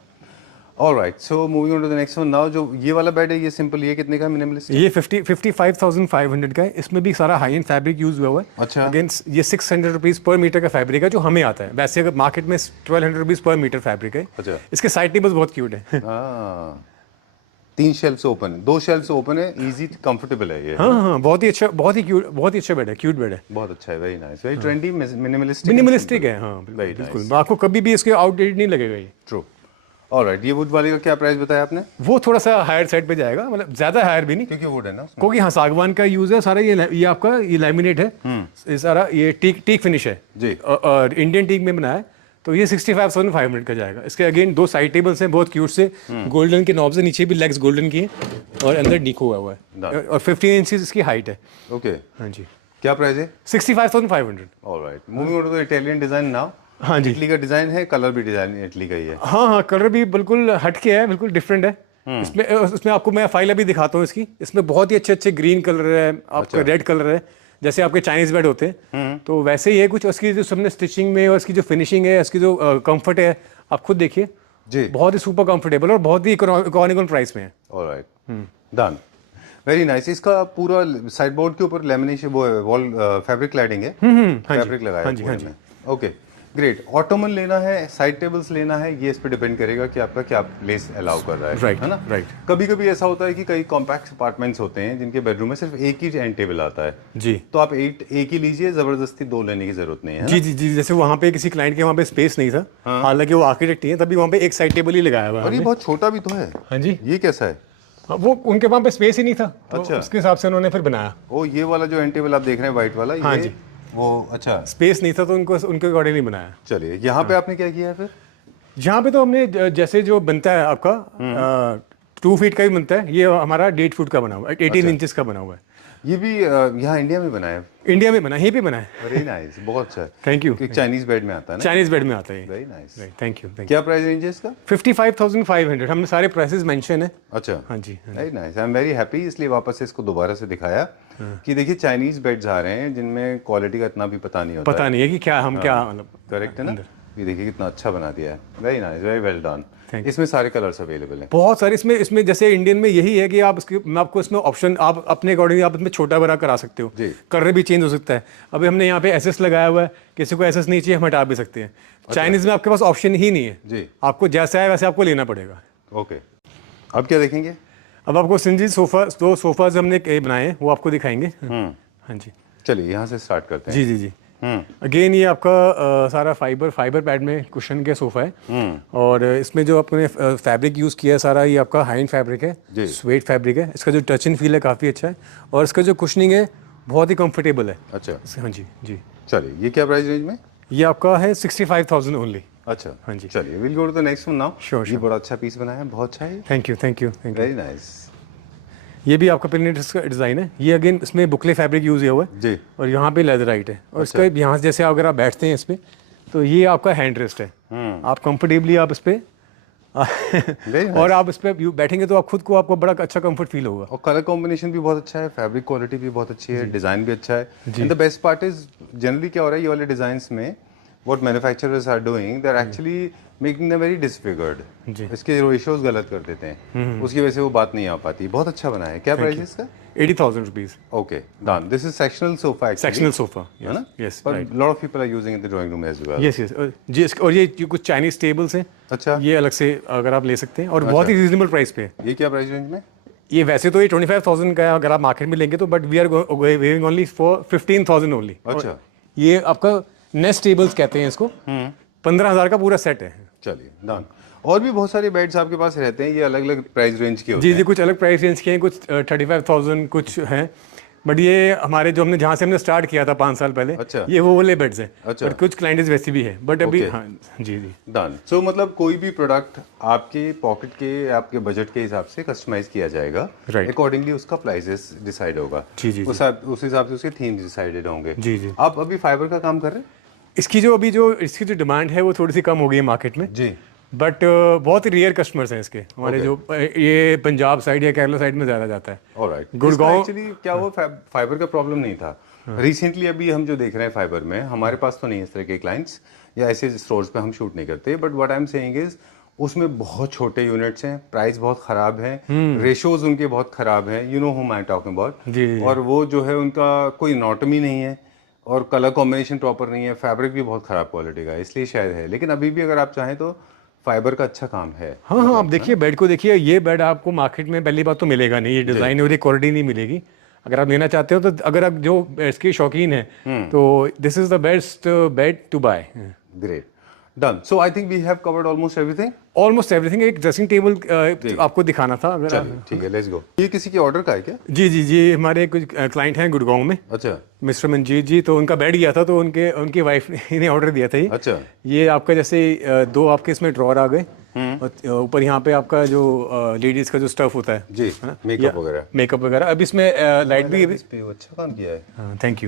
Alright, so moving on to the next one now. जो ये वाला बेड है ये सिंपल, ये कितने का मिनिमलिस्ट? ये 55,500 का है। इसमें भी सारा हाई एंड फैब्रिक यूज हुआ है। अच्छा। अगेन ये 600 रुपीज पर मीटर का फैब्रिक है जो हमें आता है। वैसे अगर मार्केट में 1200 रुपीज पर मीटर फैब्रिक है। अच्छा। इसके साइड टेबल्स बहुत क्यूट है। 3 शेल्फ्स ओपन है, 2 शेल्फ्स ओपन है, इजी कंफर्टेबल है ये। हाँ, बहुत ही अच्छा, बहुत ही क्यूट, बहुत ही अच्छा बेड है, क्यूट बेड है। बहुत अच्छा है, very nice, very trendy, minimalistic है। हाँ बिल्कुल, आपको कभी भी इसके आउटडेटेड नहीं लगेगा ये। ट्रू। ऑलराइट, ये वुड वाले का क्या प्राइस बताया आपने? वो थोड़ा सा हायर साइड पे जाएगा, मतलब ज्यादा हायर भी नहीं, क्योंकि वुड है ना उसमें। क्योंकि हाँ सागवान का यूज है सारा। ये आपका ये लैमिनेट है, ये सारा ये टीक फिनिश है जी, और इंडियन टीक में बनाया है। तो ये 65,500 का जाएगा। इसके अगेन 2 साइड टेबल्स हैं बहुत क्यूट से, गोल्डन के नॉब्स है, नीचे भी लेग्स गोल्डन की है और अंदर डीको हुआ है और 15 इंचेस इसकी हाइट है। ओके, हाँ जी। क्या प्राइस है? 65,500। Alright, moving on to the Italian design now. हाँ जी, इटली का डिजाइन है, कलर भी डिजाइन इटली का ही है। हाँ, कलर भी बिल्कुल हटके है, बिल्कुल डिफरेंट है। इसमें आपको मैं फाइल अभी दिखाता हूँ इसकी। इसमें बहुत ही अच्छे अच्छे ग्रीन कलर है, आपका रेड कलर है, जैसे आपके चाइनीज बेड होते हैं तो वैसे ही है कुछ। उसकी जो सबने स्टिचिंग में और इसकी जो फिनिशिंग है, इसकी जो कंफर्ट है, आप खुद देखिए जी, बहुत ही सुपर कंफर्टेबल और बहुत ही इकोनॉमिकल प्राइस में है। Alright, done, very nice. इसका पूरा साइड बोर्ड के ऊपर लेमिनेशन, वो वॉल फैब्रिक क्लाइडिंग है, फैब्रिक लगाया है पूरे में। Okay, great. ऑटोमन लेना है, साइड टेबल्स लेना है, ये इस पे डिपेंड करेगा कि आपका क्या प्लेस अलाउ कर रहा है, राइट है ना? राइट। कभी कभी ऐसा होता है कि कई कॉम्पैक्ट अपार्टमेंट्स होते हैं जिनके बेडरूम में सिर्फ एक ही एंड टेबल आता है जी, तो आप एक ही लीजिए, जबरदस्ती 2 लेने की जरूरत नहीं है। जी जी जी। जैसे वहाँ पे किसी क्लाइंट के वहाँ पे स्पेस नहीं था, हालांकि वो आर्किटेक्ट ही है, तभी वहाँ पे एक साइड टेबल ही लगाया हुआ है। और ये बहुत छोटा भी तो है। हाँ जी, ये कैसा है? वो उनके वहाँ पे स्पेस ही नहीं था, तो अच्छा, उसके हिसाब से उन्होंने फिर बनाया। ओ, ये वाला जो एंड टेबल आप देख रहे हैं व्हाइट वाला, हाँ ये जी, वो अच्छा स्पेस नहीं था तो उनके अकॉर्डिंगली बनाया। चलिए, यहाँ पे आपने क्या किया है फिर? यहाँ पे तो हमने जैसे जो बनता है आपका 2 फीट का ही बनता है, ये हमारा 1.5 फुट का बना हुआ है, 18 इंचेस का बना हुआ है। ये भी यहाँ इंडिया में बना है? इंडिया में बना, यहीं पे बना है। वेरी नाइस, बहुत अच्छा है। Thank you. चाइनीज बेड में आता है ना? चाइनीज बेड में आता है। Very nice, thank you. क्या प्राइस रेंज है इसका? 55,500। हमने सारे प्राइसेस मेंशन है। अच्छा, हाँ जी, very nice, I am very happy. इसलिए वापस से इसको दोबारा से दिखाया कि देखिए चाइनीज बेड्स आ रहे हैं जिनमें क्वालिटी का इतना भी पता नहीं होता, पता नहीं है कि क्या हम क्या मतलब। करेक्ट है ना? ये देखिए कितना अच्छा बना दिया है, very nice, very well done. इसमें सारे कलर्स अवेलेबल हैं, बहुत सारे। इसमें जैसे इंडियन में यही है कि आप इसके, मैं आपको इसमें ऑप्शन आप अपने अकॉर्डिंग आप इसमें छोटा बड़ा करा सकते हो, कलर भी चेंज हो सकता है। अभी हमने यहाँ पे एसएस लगाया हुआ है, किसी को एसएस नहीं चाहिए हम हटा भी सकते हैं। चाइनीज में आपके पास ऑप्शन ही नहीं है जी, आपको जैसा है वैसे आपको लेना पड़ेगा। ओके, अब क्या देखेंगे? अब आपको सिंजी सोफा, 2 सोफाज हमने बनाए हैं वो आपको दिखाएंगे। हाँ जी, चलिए यहाँ से स्टार्ट करते हैं। जी जी जी। अगेन ये आपका सारा फाइबर पैड में कुशन के सोफा है और इसमें जो आपने फैब्रिक यूज़ किया है सारा ये आपका हाई एंड फैब्रिक है, स्वेट फैब्रिक है। इसका जो टच एंड फील है काफ़ी अच्छा है और इसका जो कुशनिंग है बहुत ही कंफर्टेबल है। अच्छा, हाँ जी जी। चलिए, ये क्या प्राइस रेंज में? ये आपका है 65,000 ओनली। अच्छा, हाँ जी। चलिए, will go to the next one now. Sure, ये बड़ा अच्छा पीस बनाया है, बहुत अच्छा है। Thank you thank you thank you. Very nice. ये भी आपका पिनियट का डिज़ाइन है। ये अगेन इसमें बुकले फैब्रिक यूज़ हुआ है जी, और यहाँ पे लेदराइट है और इसका यहाँ से जैसे अगर आप बैठते हैं इस पे तो ये आपका हैंड रेस्ट है, आप कंफर्टेबली आप इस पे और आप इस पे बैठेंगे तो आप खुद को आपको बड़ा अच्छा कंफर्ट फील होगा। और कलर कॉम्बिनेशन भी बहुत अच्छा है, फैब्रिक क्वालिटी भी बहुत अच्छी है, डिजाइन भी अच्छा है। And the best part is generally क्या हो रहा है ये वाले डिजाइन्स में, what manufacturers are doing, they are actually making them very disfigured. इसके रेशियोज गलत कर देते हैं, उसकी वजह से वो बात नहीं आ पाती। बहुत अच्छा बना है। क्या प्राइस है इसका? 80,000 rupees. Okay, done. This is sectional sofa actually. Sectional sofa, है ना? Yes, but lot of people are using in the drawing room as well. Yes yes जी। और ये कुछ चाइनीज टेबल्स हैं, अच्छा, ये अलग से अगर आप ले सकते हैं और बहुत ही रीजनेबल प्राइस पे है। ये क्या प्राइस रेंज में? ये वैसे तो ये 25,000 का है अगर आप मार्केट में लेंगे तो, but we are giving only for 15,000 only. अच्छा, ये आपका नेस्ट टेबल्स कहते हैं इसको, 15,000 का पूरा सेट है। चलिए, डन। और भी बहुत सारे बेड्स आपके पास रहते हैं, ये अलग अलग प्राइस रेंज के होते हैं। जी जी, कुछ अलग प्राइस रेंज के हैं, कुछ 35,000 कुछ हैं, बट ये हमारे जो हमने जहाँ से हमने स्टार्ट किया था 5 साल पहले, अच्छा, ये वो वाले बेड्स हैं। अच्छा, बट कुछ क्लाइंट्स वैसी भी है, बट अभी हाँ जी जी, डन। सो मतलब कोई भी प्रोडक्ट आपके पॉकेट के, आपके बजट के हिसाब से कस्टमाइज किया जाएगा, राइट, अकॉर्डिंगली उसका प्राइसेस डिसाइड होगा। जी जी, उस हिसाब से उसके थीम्स डिसाइडेड होंगे। जी जी। आप अभी फाइबर का काम कर रहे हैं? इसकी जो डिमांड है वो थोड़ी सी कम हो गई है मार्केट में जी, बट बहुत ही रेयर कस्टमर्स हैं इसके हमारे। जो ये पंजाब साइड या केरला साइड में ज़्यादा जाता है। ऑलराइट, गुड़गांव एक्चुअली क्या वो फाइबर का प्रॉब्लम नहीं था। रिसेंटली अभी हम जो देख रहे हैं फाइबर में, हमारे पास तो नहीं इस तरह के क्लाइंट्स या ऐसे स्टोर्स पे हम शूट नहीं करते, but what I am saying is उसमें बहुत छोटे यूनिट्स हैं, प्राइस बहुत ख़राब है, रेशोज उनके बहुत ख़राब हैं, you know whom I talking about. और वो जो है उनका कोई एनाटॉमी नहीं है और कलर कॉम्बिनेशन प्रॉपर नहीं है, फैब्रिक भी बहुत ख़राब क्वालिटी का है, इसलिए शायद है। लेकिन अभी भी अगर आप चाहें तो फाइबर का अच्छा काम है। हाँ हाँ, आप देखिए बेड को देखिए, ये बेड आपको मार्केट में पहली बात तो मिलेगा नहीं, ये डिज़ाइन और ये क्वालिटी नहीं मिलेगी। अगर आप लेना चाहते हो तो, अगर आप जो इसके शौकीन हैं तो this is the best bed to buy. Great, done. So I think we have covered almost everything. Almost everything. एक ड्रेसिंग टेबल आपको दिखाना था, अगर चलिए ठीक है, लेट्स गो। ये किसी के ऑर्डर का है क्या? जी जी जी, हमारे कुछ क्लाइंट हैं गुड़गांव में। अच्छा। मिस्टर मंजीत जी, तो उनका बेड गया था, तो उनकी वाइफ ने ऑर्डर दिया था ये। अच्छा। ये आपका जैसे दो आपके इसमें ड्रॉर आ गए, और ऊपर यहाँ पे आपका जो लेडीज का जो स्टफ होता है जी, मेकअप वगैरह। अब इसमें लाइट भी अच्छा काम किया है। Thank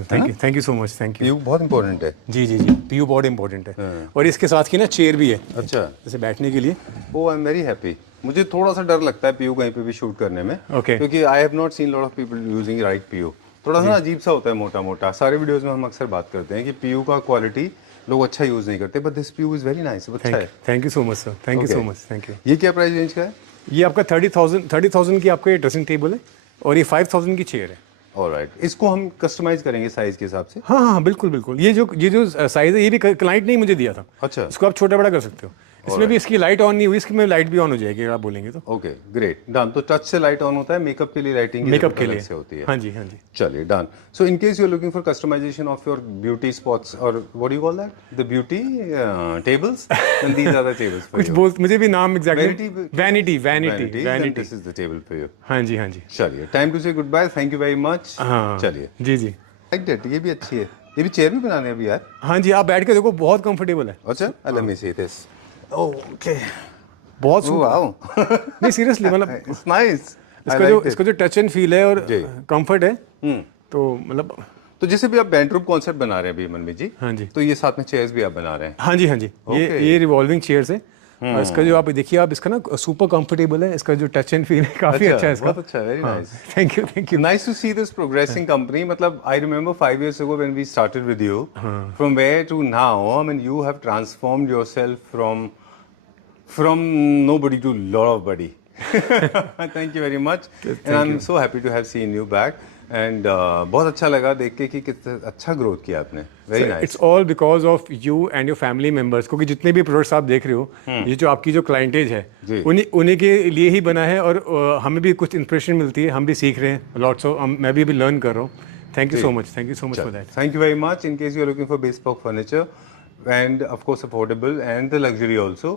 you so much, thank you. PU बहुत इंपॉर्टेंट है। जी जी जी, पीयू बहुत इंपॉर्टेंट है। और इसके साथ की ना चेयर भी है, अच्छा, जैसे बैठने के लिए। ओह, आई एम वेरी हैप्पी। मुझे थोड़ा सा डर लगता है पीयू कहीं पे भी शूट करने में, क्योंकि I have not seen lot of people using right PU. थोड़ा सा अजीब सा होता है, मोटा मोटा। सारे वीडियोस में हम अक्सर बात करते हैं कि पीयू का क्वालिटी लोग अच्छा यूज नहीं करते, but this PU is very nice, अच्छा है। Thank you so much sir, thank you so much, thank you. ये क्या प्राइस रेंज का है? ये आपका 30,000 की आपका ये ड्रेसिंग टेबल है, और ये 5,000 की चेयर है। ऑलराइट, इसको हम कस्टमाइज करेंगे साइज के हिसाब से। हाँ हाँ बिल्कुल बिल्कुल। ये जो साइज है, ये भी क्लाइंट ने ही मुझे दिया था। अच्छा। इसको आप छोटा बड़ा कर सकते हो। इसमें भी इसकी लाइट ऑन नहीं हुई, इसकी में लाइट भी ऑन हो जाएगी अगर आप बोलेंगे तो। Okay, great, done. तो टच से लाइट ऑन होता है, मेकअप के लिए लाइटिंग मेकअप के लिए से होती है। हाँ जी हाँ जी। चलिए, done. So in case you are looking for customization of your beauty spots, और what do you call that, the beauty tables, and these are the tables for कुछ बोल, मुझे भी नाम exactly, vanity, this is the table for you. हाँ जी हाँ जी। चलिए, time to say goodbye, thank you very much. हाँ चलिए जी जी। लाइक दैट, ये भी अच्छी है। ये भी चेयर भी बनाने हैं अभी यार। हाँ जी, आप बैठ के देखो, बहुत कंफर्टेबल है। अच्छा, let me see this. Okay, बहुत वाओ। नहीं सीरियसली, मतलब इट्स नाइस। इसका जो टच एंड फील है और कंफर्ट है, तो मतलब। तो जैसे भी आप बेडरूम कॉन्सेप्ट बना रहे हैं अभी मनमीत जी, हाँ जी, तो ये साथ में चेयर्स भी आप बना रहे हैं? हाँ जी हाँ जी। ये रिवॉल्विंग चेयर्स है, और इसका जो आप देखिए, आप इसका ना सुपर कंफर्टेबल है, इसका जो टच एंड फील है काफी अच्छा है इसका। बहुत अच्छा, very nice. Thank you. Nice to see this progressing company. मतलब I remember 5 years ago when we started with you, from where to now, I mean you have transformed yourself from nobody to lot of body. Thank you very much, and I'm so happy to have seen you back. And बहुत अच्छा लगा देख के कि कितना अच्छा growth किया आपने। Very nice. It's all because of you and your family members, क्योंकि जितने भी प्रोडक्ट्स आप देख रहे हो, ये जो आपकी जो क्लाइंटेज है, उन्हीं के लिए ही बना है, और हमें भी कुछ इंस्पिरेशन मिलती है, हम भी सीख रहे हैं लॉट्स ऑफ, मैं भी लर्न कर रहा हूँ। Thank you so much for that. Thank you very much. In case you are looking for bespoke furniture and of course affordable and the luxury also,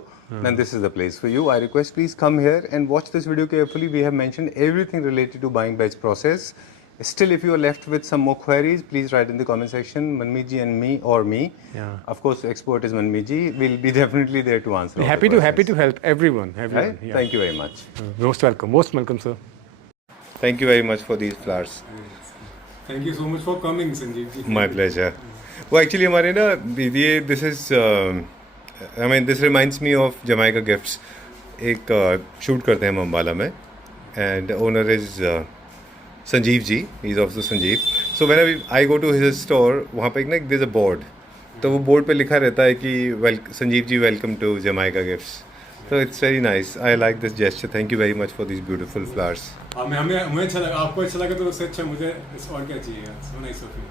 then this is the place for you. I request please come here and watch this video carefully. We have mentioned everything related to buying batch process. Still, if you are left with some more queries, please write in the comment section. Manmeet ji and me, or me. Yeah. Of course, expert is Manmeet ji. We'll be definitely there to answer. Happy to help everyone. Right? Yeah. Thank you very much. Most welcome, sir. Thank you very much for these flowers. Thank you so much for coming, Sanjeev ji. My pleasure. वो actually हमारे ना ये this is I mean this reminds me of Jamaica gifts. एक shoot करते हैं हम अम्बाला में, and owner is Sanjeev ji, he is also Sanjeev. So when I go to his store, वहाँ पे एक ना देयर इज अ बोर्ड, तो वो बोर्ड पे लिखा रहता है कि Sanjeev ji welcome to Jamaica gifts. तो it's very nice, I like this gesture. Thank you very much for this beautiful flowers. हमें अच्छा लगा, आपको अच्छा लगा तो उससे अच्छा मुझे और क्या चाहिए। So nice of you.